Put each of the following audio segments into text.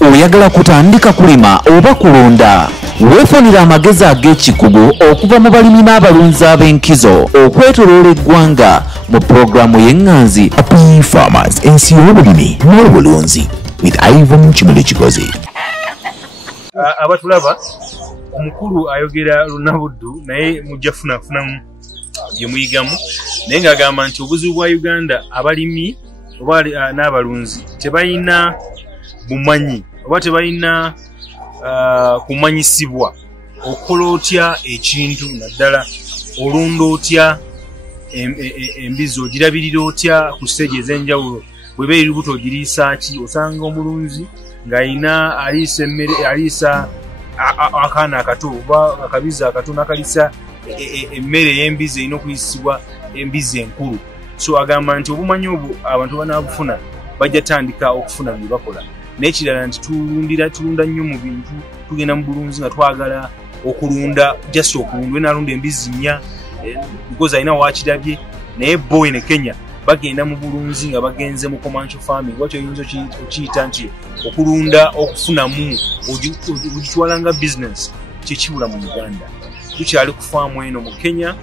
Oyagala kutandika kulima oba kulunda, weefunira amagezi ag'ekikugu okuva mu balimi n'abalunzi ab'enkizo okwetoloola eggwanga mu pulogulaamu y'enganzi Happy Farmers, ensi y'obulimi n'obulunzi with Ivan Chimuli-Kigozi. Abatulaba omukulu ayogera lunabuddu naye mujja funafunamu bye muyigamu naye ng'agamba nti obuzibu bwa Uganda abalimi oba n'abalunzi tebalina bumanyi oba tebalina kumanyisibwa okola otya ekintu naddala olunda otya embizi ogirabirira otya ku stage ez'enjawulo bweba eri lubuto ogiriisa ki. Osanga omulunzi ng'ayina aliisa emmere aliisa akaana akato oba akabizi akato n'akaliisa emmere ey'embizi erina okuyisibwa embizi enkulu. So agamba nti obumanyi obwo abantu banaabufuna bajja tandika okufuna bye bakola. N'ekirala nti tulunda nnyo mu bintu tugenda mu bulunzi nga twagala okulunda just okulunda we nalunda embizi nnya because alina waakirabye naye boy ne Kenya bagenda mu bulunzi nga bagenze mu commercial farming wakyo oyinza okiyita nti okulunda okufunamu ogitwala nga business kyekibula mu Uganda. Tukyali ku faamu eno mu Kenya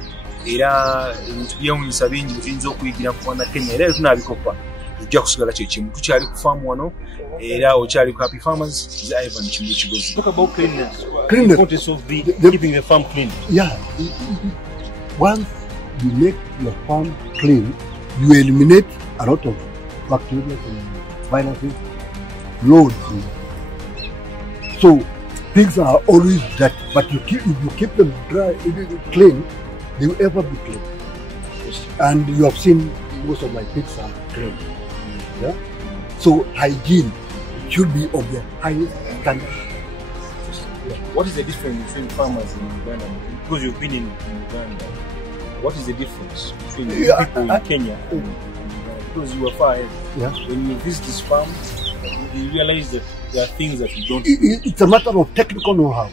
era ebintu byewunyisa bingi tuyinza okuyigira ku bwana Kenya era tunaabikopa tujja kusigala kyekimu. Tukyali ku faamu wano era okyali ku Happy Farmers is Ivan Chimuli-Kigozi. Talk about cleanliness. The importance of keeping the farm clean. Yeah. Once you make your farm clean, you eliminate a lot of bacteria and viruses, loads. So pigs are always dirty, but if you keep them dry, clean, they will ever be clean. And you have seen most of my pigs are clean. Yeah? So hygiene should be of the highest standard. What is the difference between farmers in Uganda? Because you've been in Uganda, what is the difference between the people in Kenya and Uganda? Because you are far ahead. Yeah. When you visit this farm, you realize that there are things that you don't. It's a matter of technical know-how.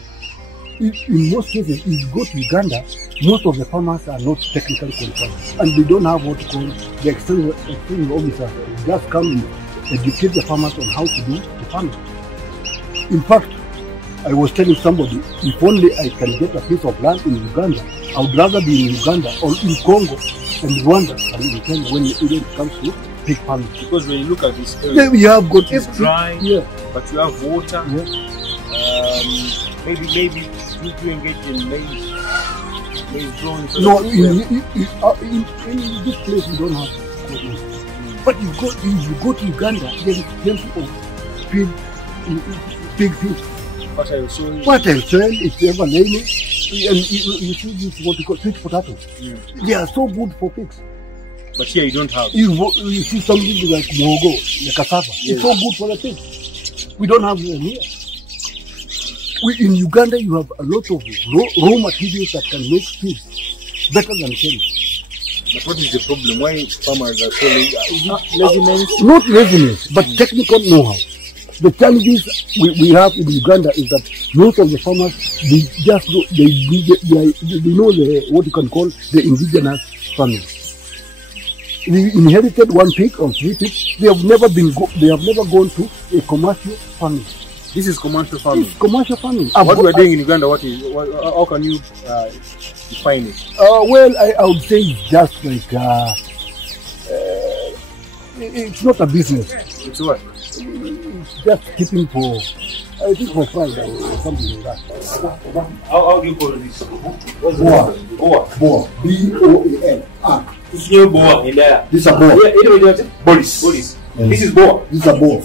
In most cases, if you go to Uganda, most of the farmers are not technically qualified, and they don't have what you call the external officer. They just come and educate the farmers on how to do the farming. In fact, I was telling somebody, if only I can get a piece of land in Uganda, I would rather be in Uganda or in Congo and Rwanda than in Kenya when it comes to pig farming. Because when you look at this area, we have got it's dry, yeah, but you have water. Yeah. Maybe you engage in maize growing. No, in this place we don't have cotton. But if you go to Uganda, there is plenty of pig feed. Fertile soil. Fertile soil, it's ever rainy, and you should use what you call sweet potatoes. They are so good for pigs. But here you don't have. You see something like muhogo, the cassava. Yes. It's so good for the pigs. We don't have them here. In Uganda, you have a lot of raw materials that can make feed better than Kenya. But what is the problem? Why farmers are so laziness? Not laziness, but technical know-how. The challenges we have in Uganda is that most of the farmers, they know what you can call the indigenous farming. They inherited one pig or 3 pigs. They have never gone to a commercial farming. This is commercial farming. It's commercial farming. What we are doing in Uganda, how can you define it? Well, I would say it's just like it's not a business. It's what? It's just keeping for, I think, for fun or something like that. How do you call this? What's boa. Boa. B-O-A-N. It's new boa in there. This is a boa. Boris. Yes. This is boa. This is a boa.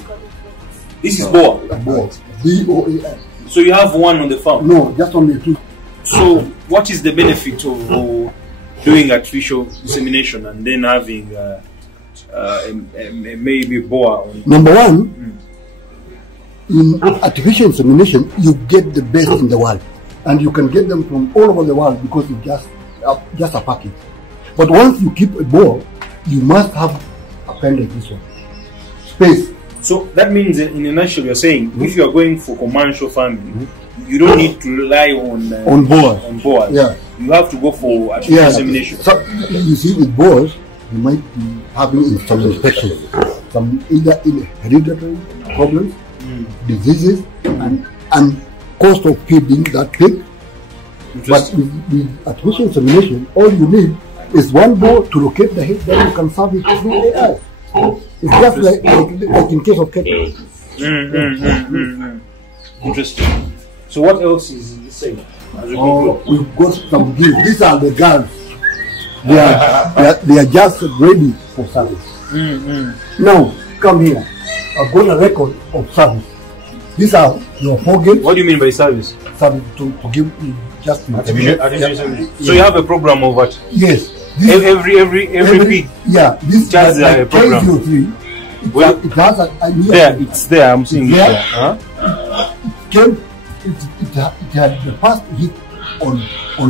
This is boa. Boa. B-O-A-N. So you have one on the farm? No, just only 2. So what is the benefit of doing artificial insemination and then having maybe boa on? Number one, in artificial insemination, you get the best in the world, and you can get them from all over the world because it's just a package. But once you keep a boa, you must have appended this one. Space. So that means, in a nutshell, you're saying if you are going for commercial farming, you don't need to rely on boas. Yeah. You have to go for artificial insemination. So, you see, with boas, you might be having some infections, some either hereditary problems, diseases, and cost of feeding that pig. But with artificial insemination, all you need is one bore to locate the head, then you can serve it through AI. It's just like in case of cattle. Interesting. So what else is the same? We've got some gifts. These are the girls. They are just ready for service. Now, come here. I've got a record of service. These are your 4 gates. What do you mean by service? Service to give you just So you have a program of what? Yes. Every pig. Yeah. This has a program. It has a there. It's there. I'm seeing it there. It had the first hit on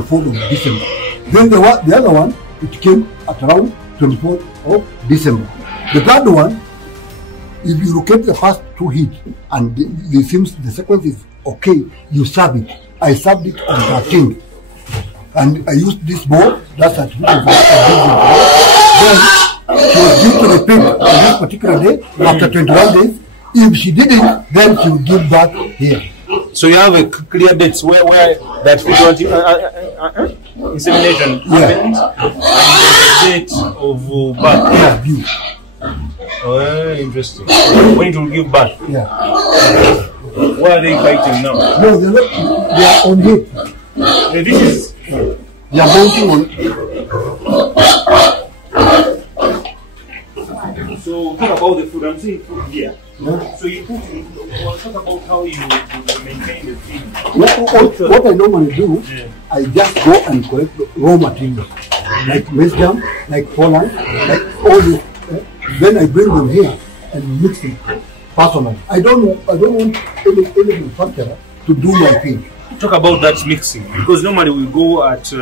4th of December. Then the other one, it came at around 24th of December. The third one, if you look at the first 2 hits and the sequence is okay, you serve it. I served it on 13th. And I used this ball, that's at then she was due to the pig on this particular day, after 21 days. If she didn't, then she would give back here. So you have a clear dates where that insemination happens, and the date of birth. Yeah, view. Oh, interesting. When it will give birth. Yeah. Why are they fighting now? No, they're not. They are on hit. This is. They are mounting on. So talk about the food. I'm seeing food here. Yeah. So you talk about how you maintain the feed. What I normally do, I just go and collect raw materials, like maize jam, like pollen, like all this. Then I bring them here and mix it personally. I don't want any manufacturer to do my thing. Talk about that mixing, because normally we go at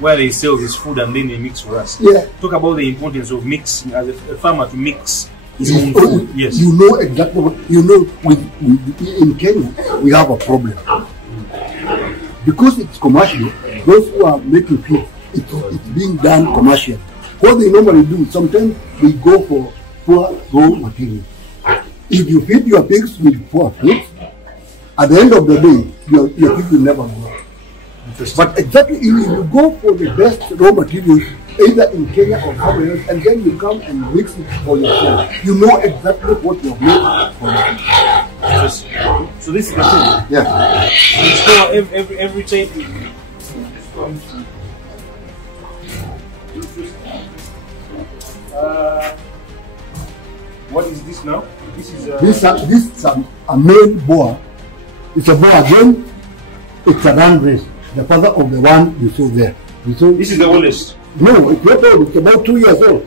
where they sell this food and then they mix for us. Yeah. Talk about the importance of mixing as a farmer to mix his own food. Yes. You know exactly what you know. In Kenya, we have a problem because it's commercial. Those who are making food, it's being done commercial. What they normally do, sometimes we go for poor raw material. If you feed your pigs with poor food, at the end of the day, your pig will never grow. But exactly, if you go for the best raw materials, either in Kenya or somewhere else, and then you come and mix it for yourself, you know exactly what you have made for yourself. So this is the thing. Yeah. So every time. What is this now? This is a male boar. It's a boar again. It's a run race. The father of the one you saw there. This is the oldest. No, it's not old. It's about 2 years old.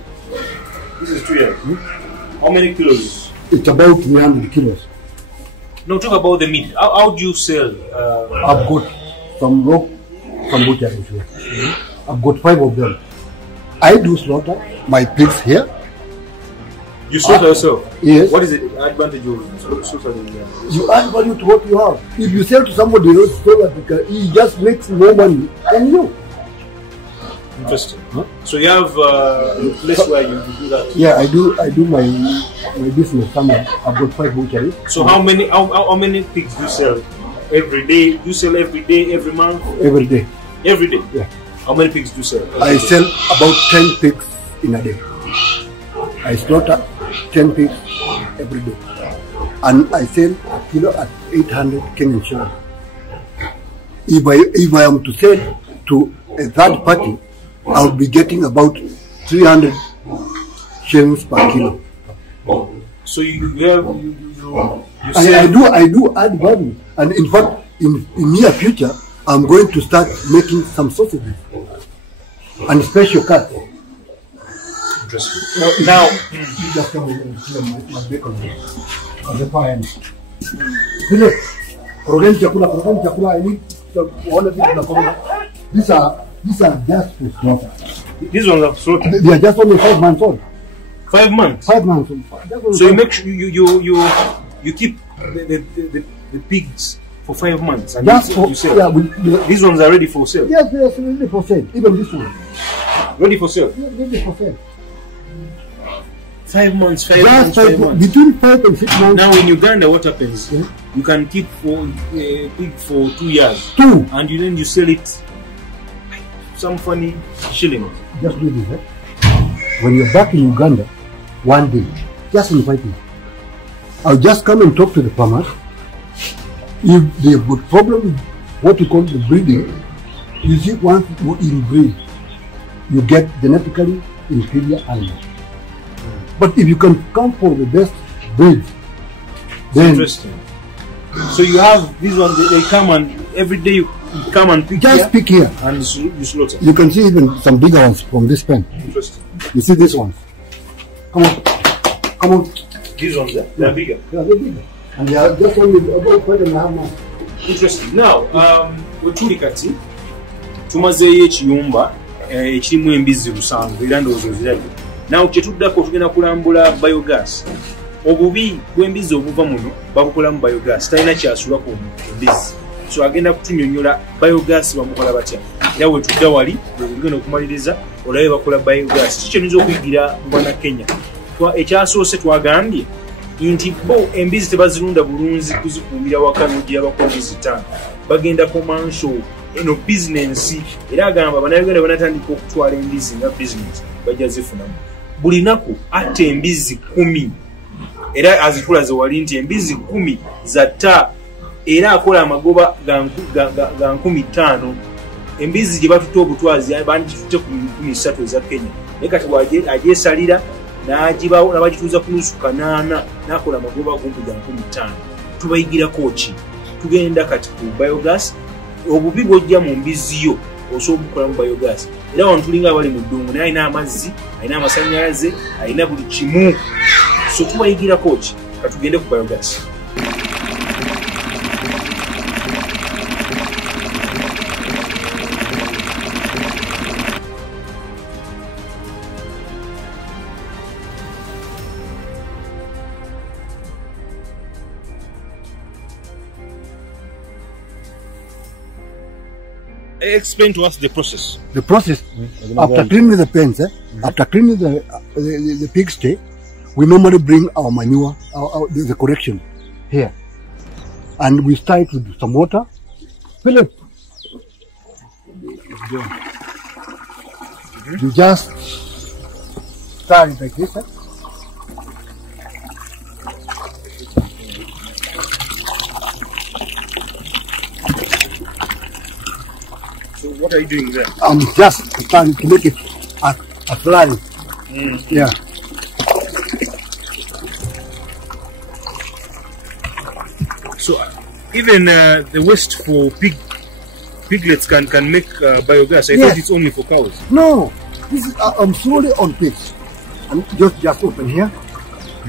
This is 2 years. How many kilos? It's about 300 kilos. No, talk about the meat. How do you sell? I've got some raw butcheries here. I've got 5 of them. I do slaughter my pigs here. You slaughter yourself? Yes. What is the advantage of slaughtering? You add value to what you have. If you sell to somebody else, he just makes more money than you. Interesting. Huh? So you have a place where you do that? Yeah, I do my business somewhere. I've got 5 butcheries. So how many pigs do you sell every day? Do you sell every day, every month? Every day. Every day? Yeah. How many pigs do you sell? I sell about 10 pigs in a day. I slaughter 10 pigs every day. And I sell a kilo at 800 Kenyan shillings. If I am to sell to a third party, I'll be getting about 300 shillings per kilo. So you sell. I do add value, and in fact, in near future, I'm going to start making some sausages and special cuts. Interesting. Now, you just come over and see my bacon on the fire. These are just for slaughter. These ones are slaughter. They are just only 5 months old. 5 months. 5 months old. So you make sure you keep the pigs for 5 months and you sell. Yeah, these ones are ready for sale. Yes, they are ready for sale. Even this one. Ready for sale. Yeah, ready for sale. 5 months, 5 Just months, 5 months. between 5 and 6 months. Now in Uganda, what happens? Yeah. You can keep pig for 2 years. 2. And then you sell it some funny shilling. Just do this. When you're back in Uganda, one day, just invite me. I'll just come and talk to the farmers. If they've got problem with what you call the breeding, you see, once you inbreed, you get genetically inferior animals. But if you can come for the best breed, then Interesting. So you have these ones, they come and every day you come and pick just here pick here. and you slaughter. You can see even some bigger ones from this pen. Interesting. You see these ones? Come on. Come on. These ones, they're bigger. Yeah, they're bigger. And they are just only about 5.5 months. Interesting. Now, wetuli kati tumazeeyo ekiyumba ekirimu embizi 7 era ndowooza ozirabye. Naw kyetuddako tugenda kulambula biogas. Obubi bw'embizi obuva muno babukolamu biogas. Talina kyasula ku mbizi. So agenda kutunyonnyola biogas bamukola batya. Era wetudda wali tugenda okumaliriza olabe bakola biogas. Kiki kyenyiza okuyigira mu Bannakenya? Ekyasoose twagambye nti bo embizi tebazirunda bulunzi kuzikuumira waka n'ogira bakola embizi 5. Bagenda commercial eno business era agamba bannayuganda banatandika okutwala embizi nga business bajja zifunamu. Buli naku atta embizi 10 era azitulaze wali nti embizi 10 zatta era akola amagoba ga 15,000. Embizi gye batutte obutwazi banditutte ku 13 eza Kenya. Naye kati agyesalira n'agibawo n'abagituuza ku nusu 8 n'akola amagoba gumpi ga 15,000. Tubayigirako ki? Tugenda kati ku biogas. Obubi bw'ojja mu mbizi yo osobola okukolamu biogas. Era wano tulinga abali mu ddungu naye alina amazzi, alina amasannyalaze, alina buli kimu. So tubayigirako ki? Katugende ku biogas. Explain to us the process. The process, after cleaning the pens, after cleaning the pigsty, we normally bring our manure, the correction here. And we start with some water. Fill it. You just start it like this. So what are you doing there? I'm just trying to make it a fly. Yeah. So even the waste for piglets can make biogas. I thought it's only for cows. No, this is I'm slowly on pigs. And just open here.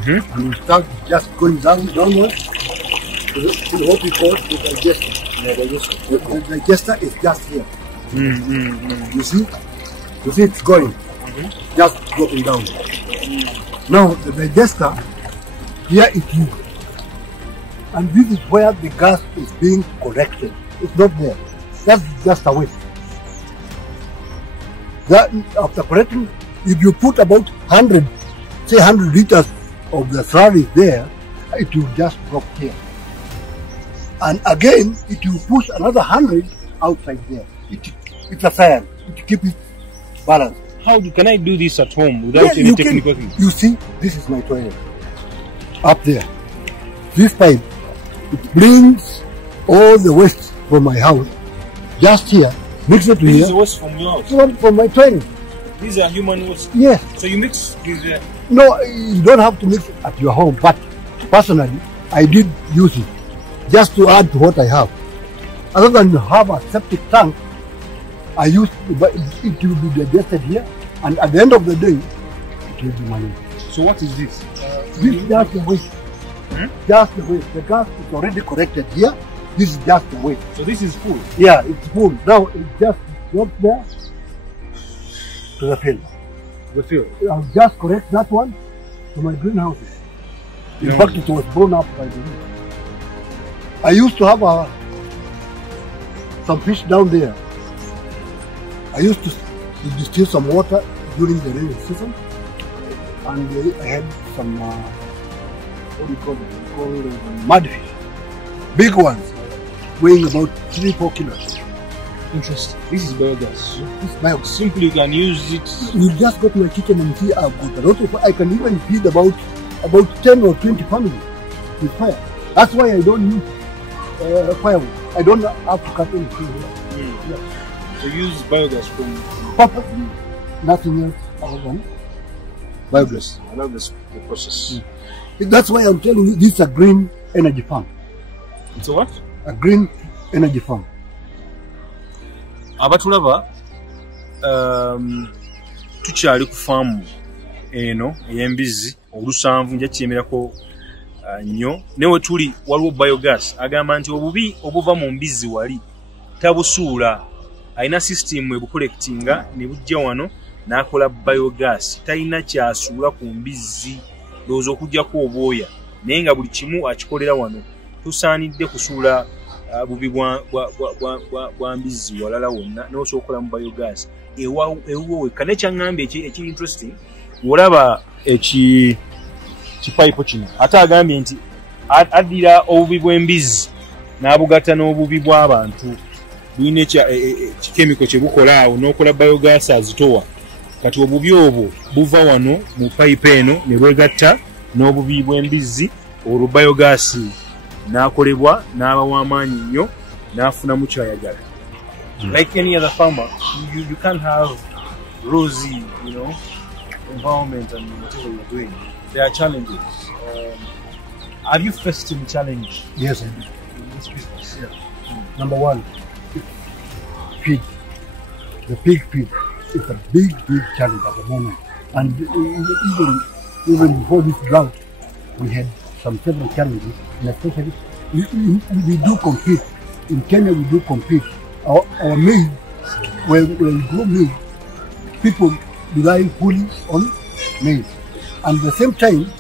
And we start just going downwards to what we call the digester. The digester is just here. You see it's going, just dropping down. Now the digester, here it is, and this is where the gas is being collected. It's not there. That's just a waste. That after collecting, if you put about 100 liters of the slurry there, it will just drop here. And again, it will push another 100 outside there. It's a fan. It keeps it balanced. How can I do this at home without any technical thing? You see, this is my toilet. Up there. This pipe, it brings all the waste from my house just here, mix it to here. This is waste from your house? From my toilet. These are human waste? Yes. So you mix with No, you don't have to mix it at your home, but personally, I did use it just to add to what I have. Other than have a septic tank, I used it will be digested here, and at the end of the day, it will be managed. So what is this? This is just the waste. Just the waste. The gas is already corrected here. This is just the waste. So this is full? Yeah, it's full. Now it just drops there to the field. The field? I'll just correct that one to my greenhouses. In fact, it was blown up by the wind. I used to have some fish down there. I used to distill some water during the rainy season. and I had some, what do you call them? We call them mudfish. Big ones, weighing about 3-4 kilos. Interesting. This is biogas. This biogas. Simply you can use it. You just go to my kitchen and see I've got a lot of, I can even feed about 10 or 20 families with fire. That's why I don't use firewood. I don't have to cut anything here. Yeah. So use biogas from Purposely, nothing else other than biogas. I love the process. That's why I'm telling you this is a green energy farm. It's a what? A green energy farm. Abatulaba tukyali ku faamu eno ey'embizzi olusanvu nja kyemerako nnyo newe tuli waliwo biogas agamba nti obubi obuva mu mbizzi wali tabusuula alina system ebukolektinga ne bujja wano n'akola biogas talina kyasuula ku mbizzi ndowooza okugyako obwoya naye nga buli kimu akikolera wano tusaanidde kusuula bubi bwa mbizzi walala wonna n'osobola okukola mu biogas ewuwo wekka nekyaŋŋambye ekiri interesting olaba kipayipo kino ate agambye nti addira obubi bw'embizzi n'abugatta n'obubi bw'abantu bulina kikemiko kye bukola awo n'okola biogas azitowa kati obubi obwo buva wano mu payipo eno ne bwegatta n'obubi bw'embizzi olwo biogas n'akolebwa n'aba w'amaanyi nnyo n'afunamu kyayagala. Like any other farmer, you can't have rosy, environment and whatever you're doing. There are challenges. Have you faced any challenge? Yes, I do. In this business? Yeah. Number one, feed. The pig feed is a big challenge at the moment. And even before this drought, we had several challenges, and especially we do compete. In Kenya, we do compete. Our maize, when we grow maize, people rely fully on maize. And at the same time,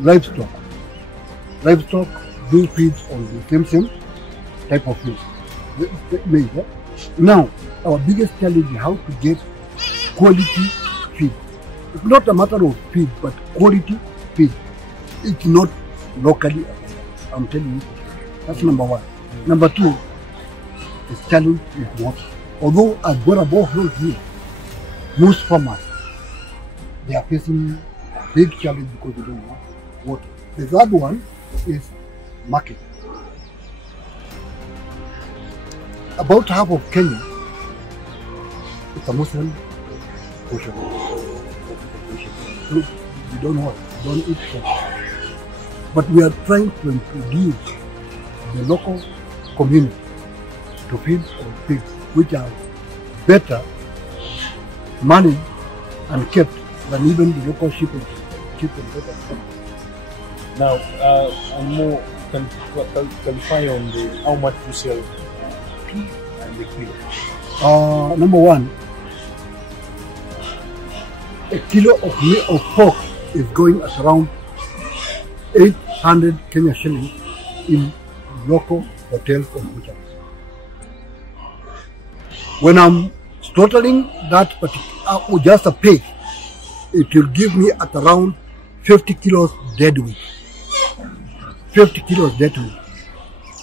livestock. Livestock do feed on the same type of maize. Yeah? Now, our biggest challenge is how to get quality feed. It's not a matter of feed, but quality feed. It's not locally available. I'm telling you. That's number one. Number two, the challenge is water. Although I've got a borehole here, most farmers, they are facing a big challenge because they don't have water. The third one is market. About half of Kenya, it's a Muslim portion. So we don't eat pork. But we are trying to introduce the local community to feed our pigs, which are better managed and kept than even the local sheep and better. Now, and more can qualify on how much you sell pig and the kilo. Number one, a kilo of pork is going at around 800 Kenya shillings in local hotels and butchers. When I'm totaling that particular, just a pig, it will give me at around 50 kilos dead weight. 50 kilos dead weight.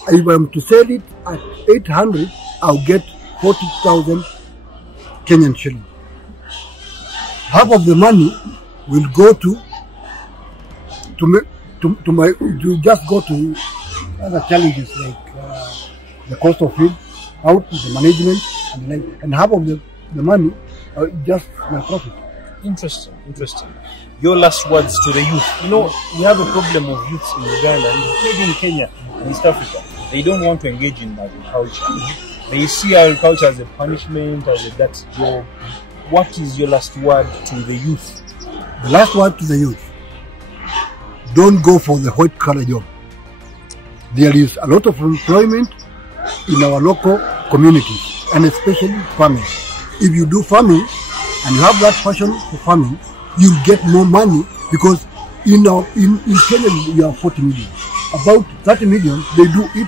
If I'm to sell it at 800, I'll get 40,000 Kenyan shillings. Half of the money will go to just go to other challenges like the cost of feed, out the management, and half of the money just my profit. Interesting. Your last words to the youth. We have a problem of youths in Uganda, maybe in Kenya and East Africa. They don't want to engage in agriculture. They see agriculture as a punishment, as a dirty job. What is your last word to the youth? The last word to the youth: don't go for the white collar job. There is a lot of employment in our local community, and especially farming. If you do farming and you have that passion for farming, you get more money, because in Kenya you have 40 million. About 30 million, they do it.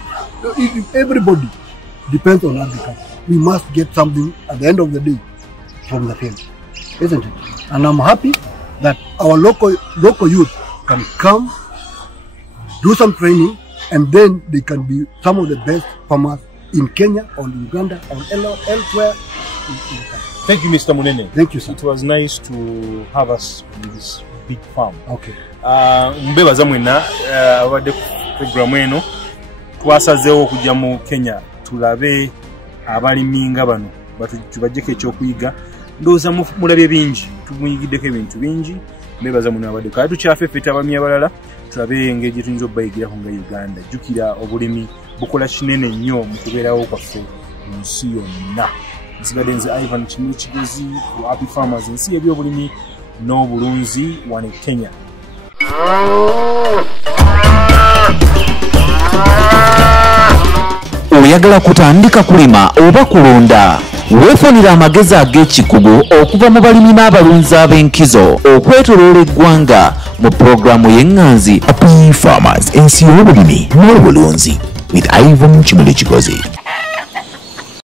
Everybody depends on agriculture. We must get something at the end of the day from the field, isn't it? And I'm happy that our local youth can come, do some training, and then they can be some of the best farmers in Kenya or in Uganda or elsewhere in the country. Thank you, Mr. Munene. Thank you, sir. It was nice to have us in this big farm. Okay. Mbebaza mwena abadde program eno twasazeewo okujja mu Kenya tulabe abalimi nga bano tubajjeko ekyokuyiga ndowooza mulabye bingi tumuyigiddeko ebintu bingi mbebaza mwena abadde kale tukyafeefeta abalimi abalala tulabe engeri gye tuyinza obbayigirako nga Uganda. Jjukira obulimi bukola kinene nnyo mu kubeerawo kwaffe mu nsi yonna. Nsigadde nze Ivan Kimukigozi ku Happy Farmers, ensi y'ebyobulimi n'obulunzi wano e Kenya. Oyagala kutandika kulima oba kulunda? Weefunira amagezi ag'ekikugu okuva mu balimi n'abalunzi ab'enkizo okwetoloola eggwanga mu pulogulaamu y'enganzi Happy Farmers, ensi y'obulimi n'obulunzi with Ivan Kimukigozi.